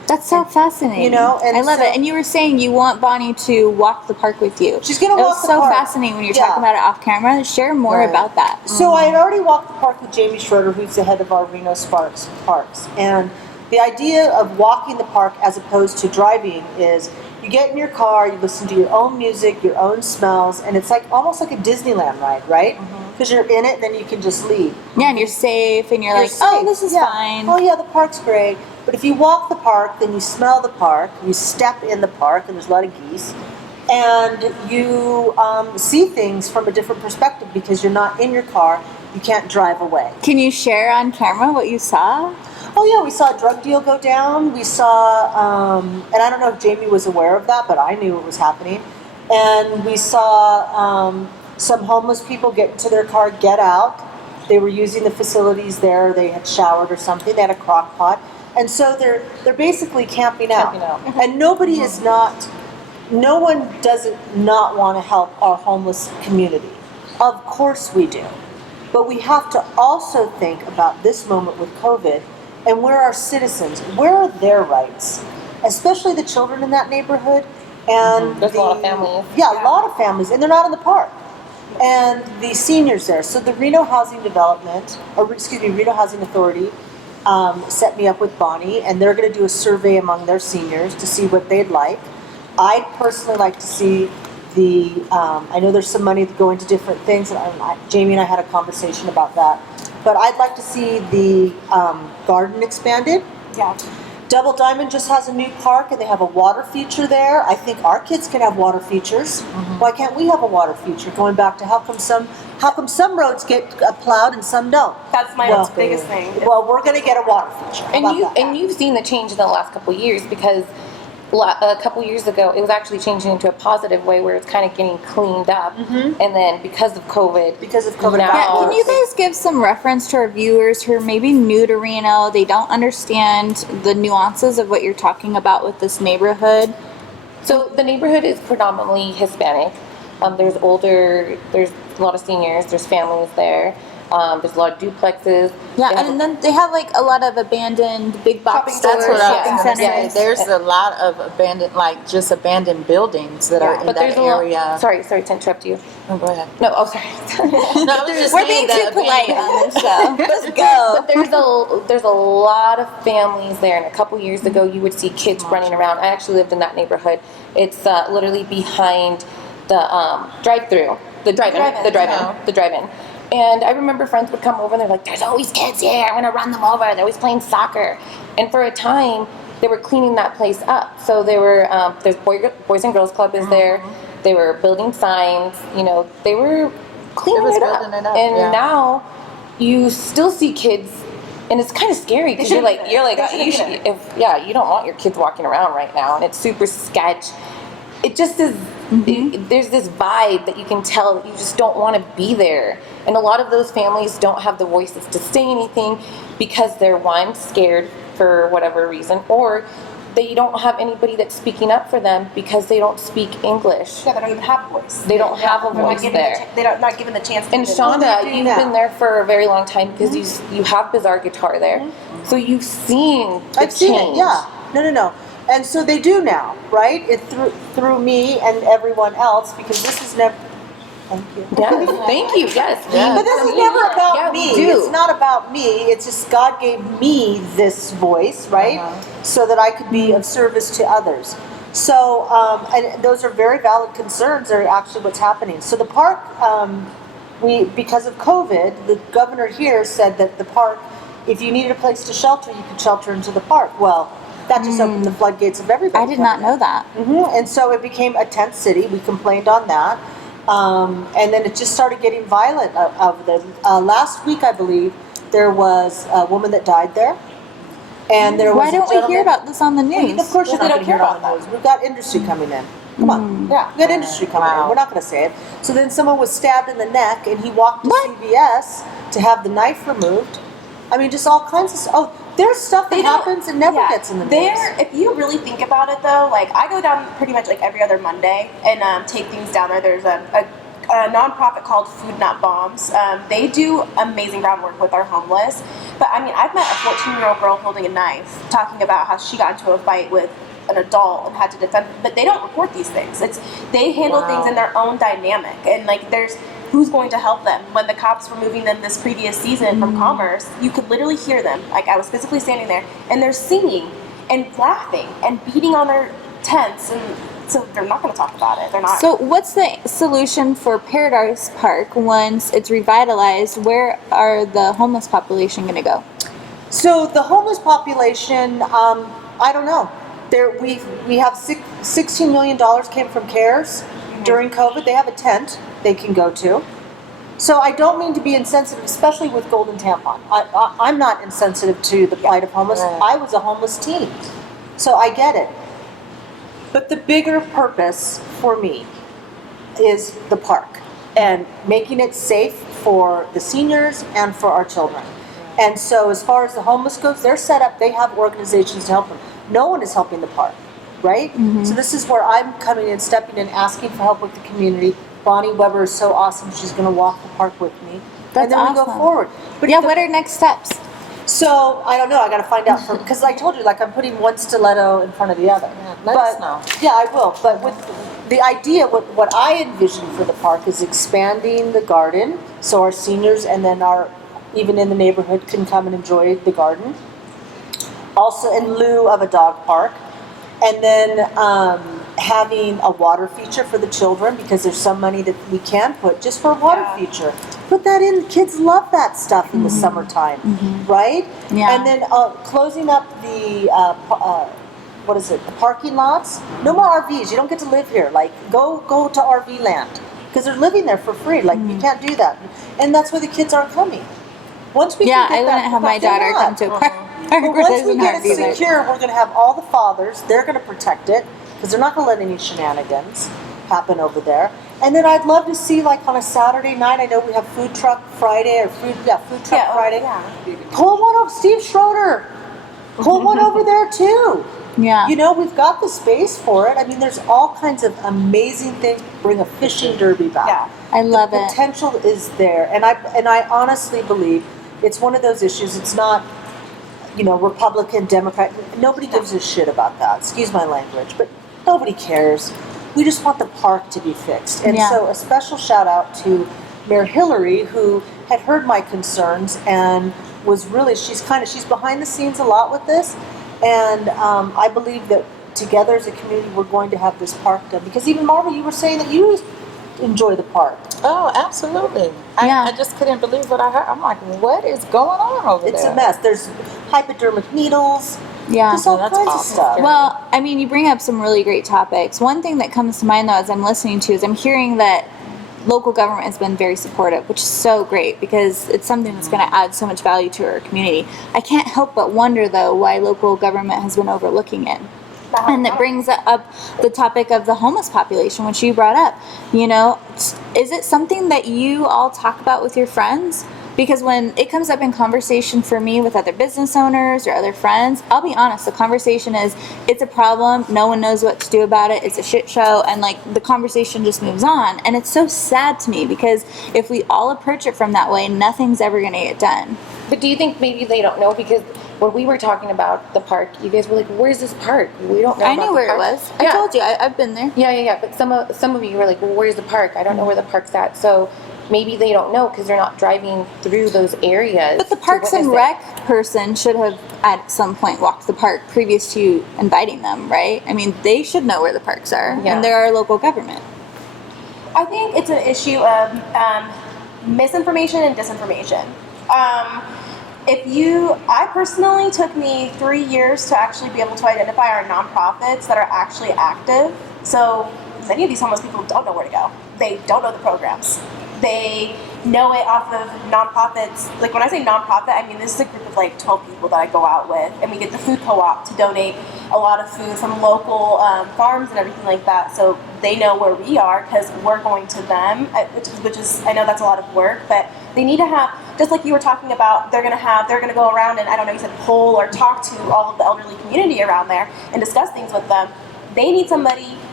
That's so fascinating. You know, and I love so- it. And you were saying you want Bonnie to walk the park with you. She's gonna It walk was the so park. fascinating when you're Yeah. talking about it off camera. Share more Right. about that. So I had already walked the park with Jamie Schroeder, who's the head of our Reno Sparks Parks. And the idea of walking the park as opposed to driving is you get in your car, you listen to your own music, your own smells, and it's like almost like a Disneyland ride, right? Because you're in it, then you can just leave. Yeah, and you're safe, and you're like, You're oh, safe. this is Yeah. fine. Oh yeah, the park's great. But if you walk the park, then you smell the park, you step in the park, and there's a lot of geese, and you see things from a different perspective because you're not in your car. You can't drive away. Can you share on camera what you saw? Oh yeah, we saw a drug deal go down. We saw, and I don't know if Jamie was aware of that, but I knew it was happening. And we saw some homeless people get into their car, get out. They were using the facilities there. They had showered or something. They had a crock pot, and so they're basically camping out. Camping out. And nobody is not. No one doesn't not want to help our homeless community. Of course we do. But we have to also think about this moment with COVID and where our citizens, where are their rights? Especially the children in that neighborhood and There's a lot of families. Yeah, a lot of families, and they're not in the park. And the seniors there. So the Reno Housing Development, or excuse me, Reno Housing Authority set me up with Bonnie, and they're going to do a survey among their seniors to see what they'd like. I'd personally like to see I know there's some money going to different things, and Jamie and I had a conversation about that. But I'd like to see the garden expanded. Yeah. Double Diamond just has a new park, and they have a water feature there. I think our kids can have water features. Why can't we have a water feature? Going back to how come some roads get plowed and some don't? That's my biggest thing. Well, we're going to get a water feature. How about that? And you've seen the change in the last couple of years because a couple years ago it was actually changing into a positive way where it's kind of getting cleaned up, and then because of COVID, now- Yeah, can you guys give some reference to our viewers who are maybe new to Reno? They don't understand the nuances of what you're talking about with this neighborhood. So the neighborhood is predominantly Hispanic. There's a lot of seniors. There's families there. There's a lot of duplexes. Yeah, They have and then they have like a lot of abandoned big box Shopping stores, centers. That's what I shopping was gonna say. centers. There's a lot of abandoned buildings that are in but that there's a area. lot. Sorry to interrupt you. Oh, go ahead. No, sorry. No, I was just We're saying being too that polite on this show. Let's go. But there's a lot of families there, and a couple years ago you would see kids running around. I actually lived in that neighborhood. It's literally behind the drive-through, the drive-in. And I remember friends would come over and they're like, "There's always kids here. I'm gonna run them over. They're always playing soccer." And for a time, they were cleaning that place up. So they were there's Boys and Girls Club is there. They were building signs. You know, they were cleaning it up. And yeah. now you still see kids, and it's kind of scary because you're like you don't want your kids walking around right now, and it's super sketch. It just is. There's this vibe that you can tell that you just don't want to be there, and a lot of those families don't have the voices to say anything because they're one, scared for whatever reason, or they don't have anybody that's speaking up for them because they don't speak English. Yeah, they don't even have a voice. They don't have a They're not voice given there. They're not given the chance to And even- Shonda, do you've now. been there for a very long time because you have Bizarre Guitar there, so you've seen the I've seen change. it, yeah. No. And so they do now, right? It through me and everyone else, because this is never. Thank you. Yeah, thank you. Yes, But this is never about Yeah, me. we do. It's not about me. It's just God gave me this voice, right? So that I could be of service to others. So, and those are very valid concerns. Are actually what's happening. So the park, because of COVID, the governor here said that the park, if you needed a place to shelter, you could shelter into the park. Well, that just opened the floodgates of everybody. I did not know that. And so it became a tent city. We complained on that. And then it just started getting violent of them. Last week, I believe, there was a woman that died there. And there was Why a don't we hear gentleman- about this on the news? Of course, you're Well, not they going to don't hear care about about the news. We've got industry coming in. Come on. Yeah. We've got industry coming in. Wow. We're not going to say it. So then someone was stabbed in the neck, and he walked to What? CVS to have the knife removed. I mean, just all kinds of stuff. Oh, there's stuff that They don't- happens and never yeah. gets in the news. There, if you really think about it, though, like I go down pretty much like every other Monday and take things down there. There's a nonprofit called Food Not Bombs. They do amazing groundwork with our homeless. But I mean, I've met a 14-year-old girl holding a knife, talking about how she got into a fight with an adult and had to defend. But they don't report these things. They handle things in their own dynamic, and like there's who's going to help them. When the cops were moving them this previous season from Commerce, you could literally hear them. Like I was physically standing there, and they're singing and laughing and beating on their tents, and so they're not going to talk about it. They're not. So, what's the solution for Paradise Park once it's revitalized? Where are the homeless population going to go? So the homeless population, I don't know. We have $16 million came from CARES during COVID. They have a tent they can go to. So I don't mean to be insensitive, especially with Golden Tampon. I'm not insensitive to the plight of homeless. I was a homeless teen, so I get it. But the bigger purpose for me is the park and making it safe for the seniors and for our children. And so as far as the homeless goes, they're set up, they have organizations to help them. No one is helping the park, right? So this is where I'm coming in, stepping in, asking for help with the community. Bonnie Weber is so awesome. She's going to walk the park with me. That's and then we go awesome. forward. But Yeah, what are next steps? So I don't know. I got to find out because I told you, like I'm putting one stiletto in front of the other. Let us know. Yeah, I will. But with the idea, what I envision for the park is expanding the garden, so our seniors and then our even in the neighborhood can come and enjoy the garden. Also in lieu of a dog park, and then having a water feature for the children because there's some money that we can put just for a water feature. Put that in. Kids love that stuff in the summertime, right? Yeah. And then closing up the what is it? The parking lots. No more RVs. You don't get to live here. Like go to RV land because they're living there for free. Like you can't do that, and that's why the kids aren't coming. Once we Yeah, can get I that, wouldn't have my they're daughter not. come to a park. But where once there's we an get RV it there. secure, we're going to have all the fathers. They're going to protect it because they're not going to let any shenanigans happen over there. And then I'd love to see, like on a Saturday night, I know we have food truck Friday or food truck Friday. Pull one over, Steve Schroeder. Pull one over there too. Yeah. You know, we've got the space for it. I mean, there's all kinds of amazing things. Bring a fishing derby back. Yeah. I love The it. potential is there, and I honestly believe it's one of those issues. It's not, Republican, Democrat. Nobody gives a shit about that. Excuse my language, but nobody cares. We just want the park to be fixed. And Yeah. so a special shout out to Mayor Hillary, who had heard my concerns and was really, she's behind the scenes a lot with this. And I believe that together as a community, we're going to have this park done. Because even Marva, you were saying that you enjoy the park. Oh, absolutely. Yeah. I just couldn't believe what I heard. I'm like, what is going on over It's there? a mess. There's hypodermic needles. Yeah. There's all That's kinds of awesome. stuff. Well, I mean, you bring up some really great topics. One thing that comes to mind, though, as I'm listening to, is I'm hearing that local government has been very supportive, which is so great because it's something that's going to add so much value to our community. I can't help but wonder, though, why local government has been overlooking it. And it brings up the topic of the homeless population, which you brought up. Is it something that you all talk about with your friends? Because when it comes up in conversation for me with other business owners or other friends, I'll be honest, the conversation is, it's a problem, no one knows what to do about it, it's a shit show, and like the conversation just moves on. And it's so sad to me because if we all approach it from that way, nothing's ever going to get done. But do you think maybe they don't know? Because when we were talking about the park, you guys were like, "Where's this park? We don't know." I about knew the where it park." was. Yeah. I told you, I've been there. Yeah. But some of you were like, "Well, where's the park? I don't know where the park's at." So maybe they don't know because they're not driving through those areas. But the to Parks and witness it. Rec person should have at some point walked the park previous to you inviting them, right? I mean, they should know where the parks are, Yeah. and they're our local government. I think it's an issue of misinformation and disinformation. I personally took me 3 years to actually be able to identify our nonprofits that are actually active. So many of these homeless people don't know where to go. They don't know the programs. They know it off of nonprofits. Like when I say nonprofit, I mean this is a group of like 12 people that I go out with, and we get the food co-op to donate a lot of food from local farms and everything like that. So they know where we are because we're going to them, which is I know that's a lot of work, but they need to have, just like you were talking about, they're gonna go around and I don't know, you said poll or talk to all of the elderly community around there and discuss things with them. They need somebody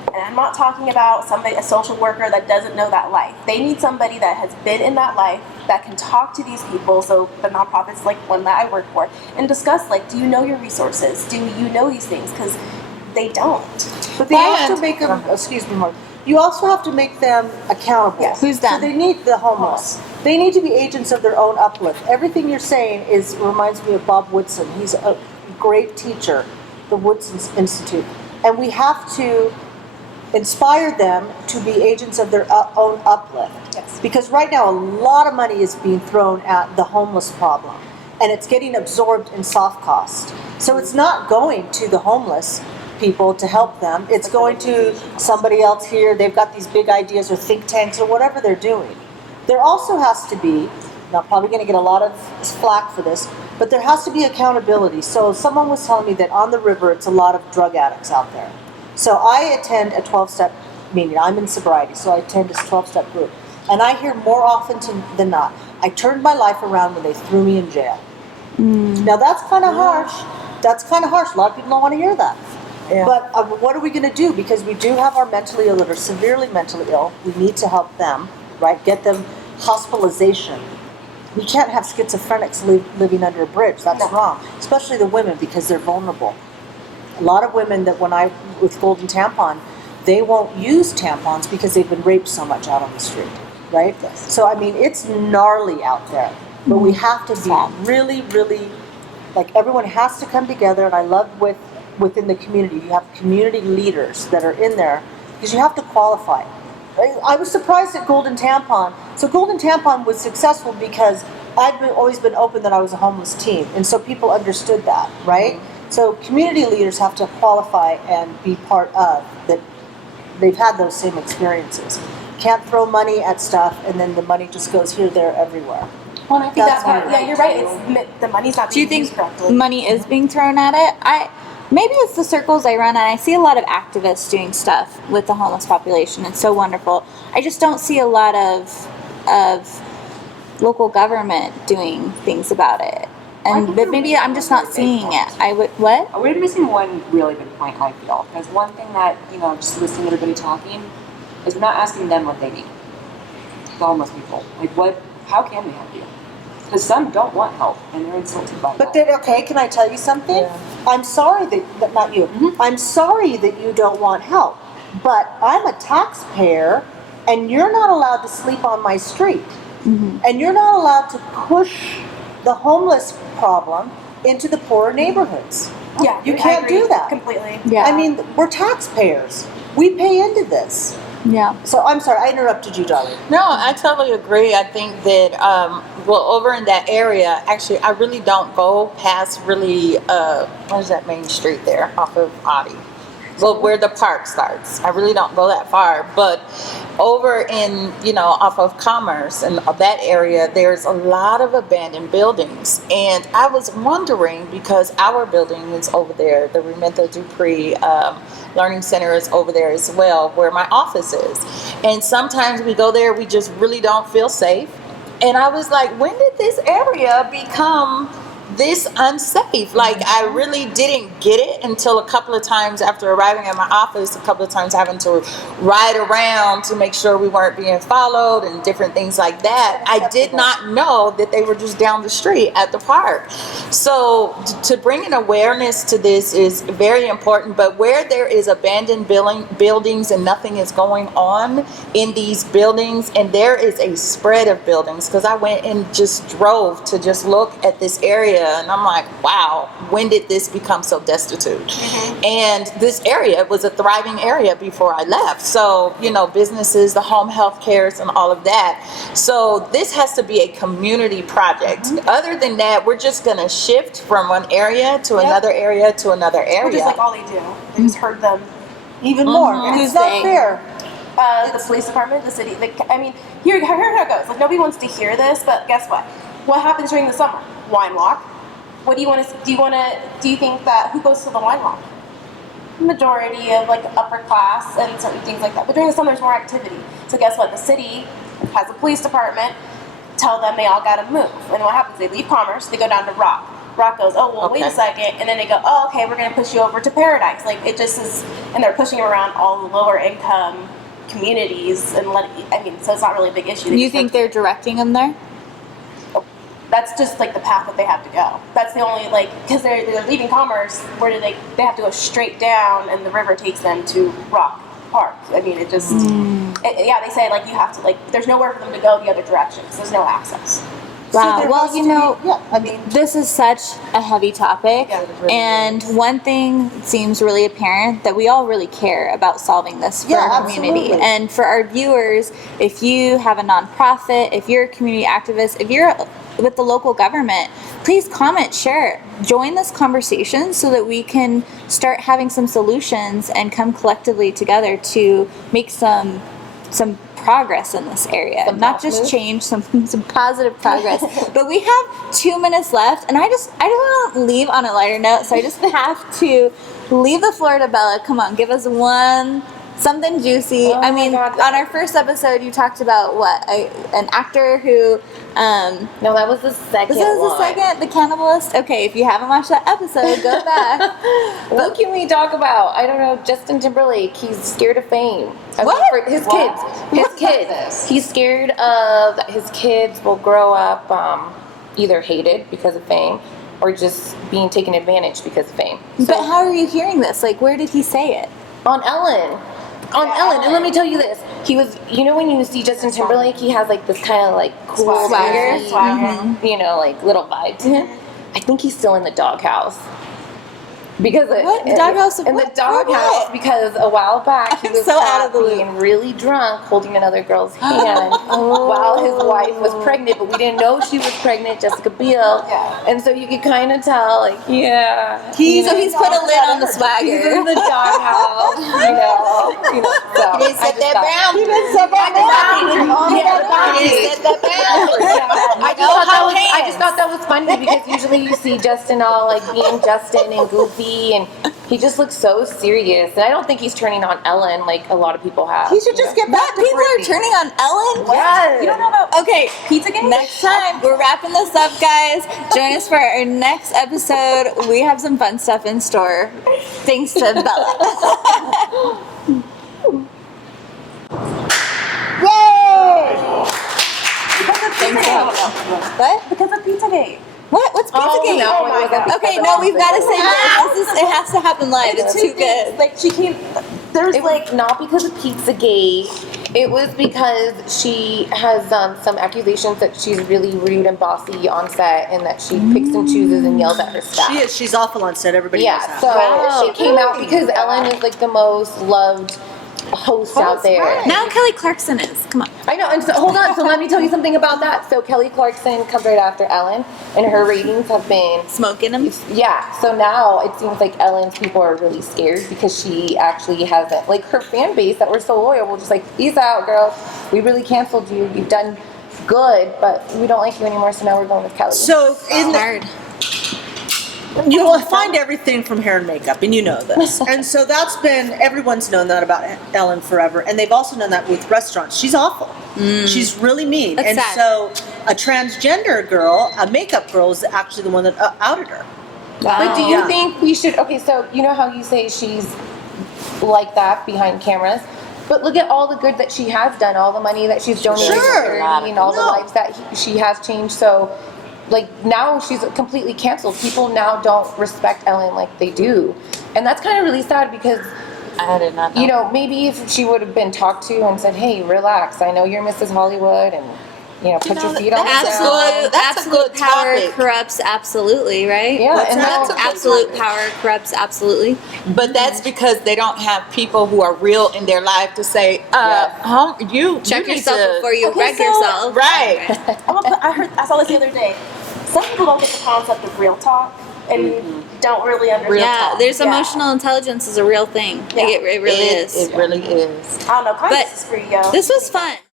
And I'm not talking about somebody, a social worker that doesn't know that life. They need somebody that has been in that life that can talk to these people. So the nonprofits like one that I work for and discuss, like, do you know your resources? Do you know these things? Because they don't. But they have to make them, excuse me, Mark, you also have to make them accountable. Yes. Who's them? So they need the homeless. They need to be agents of their own uplift. Everything you're saying reminds me of Bob Woodson. He's a great teacher, the Woodson Institute. And we have to inspire them to be agents of their own uplift. Yes. Because right now a lot of money is being thrown at the homeless problem, and it's getting absorbed in soft cost. So it's not going to the homeless people to help them. It's going to somebody else here. They've got these big ideas or think tanks or whatever they're doing. There also has to be, and I'm probably going to get a lot of flack for this, but there has to be accountability. So someone was telling me that on the river it's a lot of drug addicts out there. So I attend a 12-step meeting. I'm in sobriety, so I attend this 12-step group. And I hear more often than not, I turned my life around when they threw me in jail. Now that's kind of harsh. That's kind of harsh. A lot of people don't want to hear that. Yeah. But what are we going to do? Because we do have our mentally ill that are severely mentally ill. We need to help them, right? Get them hospitalization. We can't have schizophrenics living under a bridge. That's wrong. Especially the women, because they're vulnerable. A lot of women that with Golden Tampon, they won't use tampons because they've been raped so much out on the street, right? Yes. So, I mean, it's gnarly out there. But we have to be really, really, like, everyone has to come together. And I love within the community, you have community leaders that are in there because you have to qualify. I was surprised at Golden Tampon. So Golden Tampon was successful because always been open that I was a homeless teen. And so people understood that, right? So community leaders have to qualify and be part of that. They've had those same experiences. Can't throw money at stuff and then the money just goes here, there, everywhere. Well, and I think That's that part, right. yeah, you're right. It's the money's not Do you being think used correctly. money is being thrown at it? Maybe it's the circles I run, and I see a lot of activists doing stuff with the homeless population. It's so wonderful. I just don't see a lot of local government doing things about it. And but maybe I'm just not seeing it. What? We're missing one really good point, I feel. Because one thing that, just listening to everybody talking, is we're not asking them what they need. The homeless people. Like, how can we help you? Because some don't want help, and they're insulted by But that. then, okay, can I tell you something? Yeah. I'm sorry that not you. I'm sorry that you don't want help, but I'm a taxpayer, and you're not allowed to sleep on my street, and you're not allowed to push the homeless problem into the poorer neighborhoods. Yeah, You I can't agree do that. completely. Yeah. I mean, we're taxpayers. We pay into this. Yeah. So I'm sorry, I interrupted you, darling. No, I totally agree. I think that, over in that area, actually, I really don't go past really, what is that main street there off of Audi? Well, where the park starts. I really don't go that far. But over in, off of Commerce and that area, there's a lot of abandoned buildings. And I was wondering, because our building is over there, the Rementa Dupree Learning Center is over there as well, where my office is. And sometimes we go there, we just really don't feel safe. And I was like, when did this area become this unsafe? Like, I really didn't get it until a couple of times after arriving at my office, a couple of times having to ride around to make sure we weren't being followed and different things like that. I did not know that they were just down the street at the park. So to bring an awareness to this is very important. But where there is abandoned buildings and nothing is going on in these buildings, and there is a spread of buildings, because I went and just drove to just look at this area, and I'm like, wow, when did this become so destitute? And this area was a thriving area before I left. So, businesses, the home health cares and all of that. So this has to be a community project. Other than that, we're just going to shift from one area to another area to another area. Which is like all they do. They just hurt them. Even more. Mhm. It's not fair. The police department, the city. Here how it goes. Like, nobody wants to hear this, but guess what? What happens during the summer? Wine walk. What do you want to? Do you think that who goes to the wine walk? Majority of upper class and certain things like that. But during the summer, there's more activity. So guess what? The city has a police department. Tell them they all got to move. And what happens? They leave Commerce. They go down to Rock. Rock goes, oh, well, wait a Okay. second. And then they go, oh, okay, we're going to push you over to Paradise. Like, it just is, and they're pushing him around all the lower income communities. And so it's not really a big issue. They You just think they're directing them there? that's just like the path that they have to go. That's the only because they're leaving Commerce. Where do they have to go straight down, and the river takes them to Rock Park. I mean, it just they say you have to there's nowhere for them to go the other direction. So there's no access. Wow. there Well, has you to be- know, yeah, I mean, this is such a heavy topic, Yeah, it really and one thing seems really apparent that we all really care about solving this for Yeah, our community. absolutely. And for our viewers, if you have a nonprofit, if you're a community activist, if you're with the local government, please comment, share, join this conversation so that we can start having some solutions and come collectively together to make some progress in this area. Some Not house just moves? change, some positive progress. But we have 2 minutes left, and I just want to leave on a lighter note, so I just have to leave the floor to Bella. Come on, give us something juicy. Oh I my mean, God. on our first episode, you talked about an actor who. No, that was the second This was the one. second, the cannibalist. Okay, if you haven't watched that episode, go back. What can we talk about? I don't know. Justin Timberlake. He's scared of fame. I mean, What? for his What? kids. His kids. He's scared of that his kids will grow up either hated because of fame or just being taken advantage because of fame. But how are you hearing this? Where did he say it? On Ellen. On Yeah, Ellen. And let Ellen. me tell you this. He was, when you see Justin Timberlake, he has this kind of cool, Swagger. easy, Swagger. little vibe to him. I think he's still in the doghouse. Because What? The doghouse of in what? the For what? doghouse because a while back he I'm was so out caught of the loop. being really drunk holding another girl's hand while his wife was pregnant, but we didn't know she was pregnant, Jessica Biel. Yeah. And so you could kind of tell, So he's put a lid on the he's in swagger. the doghouse, So He didn't set that boundary. He didn't set that boundary. Yeah, the boundary. He didn't set that boundary. I just thought that was funny because usually you see Justin all being Justin and goofy, and he just looks so serious. And I don't think he's turning on Ellen like a lot of people have. he should just get back What? to People are Britney. turning on Ellen? Yes. You don't know about Okay, Pizzagate? next time we're wrapping this up, guys. Join us for our next episode. We have some fun stuff in store, thanks to Bella. Yay! Because of Pizzagate. What? Because of Pizzagate. What's Pizzagate? no, it wasn't Okay, because no, of we've got to say Pizzagate. this. It has to happen live. It's too good. She came. There's It was not because of Pizzagate. It was because she has some accusations that she's really rude and bossy on set, and that she picks and chooses and yells at her staff. She is. She's awful on set. Everybody knows Yeah, that. so Wow. she came out because Ellen is the most loved host out there. right. Now Kelly Clarkson is. Come on. I know, and so hold on. So let me tell you something about that. So Kelly Clarkson comes right after Ellen, and her ratings have been Smoking them. So now it seems like Ellen's people are really scared because she actually hasn't her fan base that were so loyal will just peace out, girl. We really canceled you. You've done good, but we don't like you anymore. So now we're going with Kelly. So in the, Hard. you will find everything from hair and makeup, and you know this. And so that's been, everyone's known that about Ellen forever, and they've also known that with restaurants. She's awful. She's really mean. That's and sad. so a transgender girl, a makeup girl, is actually the one that outed her. But do you Yeah. think we should? Okay, so you know how you say she's like that behind cameras, but look at all the good that she has done, all the money that she's donated to Sure. charity, and all the No. lives that she has changed. So, now she's completely canceled. People now don't respect Ellen like they do, and that's kind of really sad because. I did not know. Maybe if she would have been talked to and said, "Hey, relax. I know you're Mrs. Hollywood, and put your feet on the ground." That's a good power topic. corrupts absolutely, right? Yeah, and That's now- a good Absolute topic. power corrupts absolutely. But that's because they don't have people who are real in their life to say, you Check need yourself to- before you Okay, wreck so- yourself. Right. I saw this the other day. Some people don't get the concept of real talk and don't really understand. Yeah, there's Yeah. emotional intelligence is a real thing. Yeah. It really is. It really is. I don't know. Kindness But is free, yo. This was fun.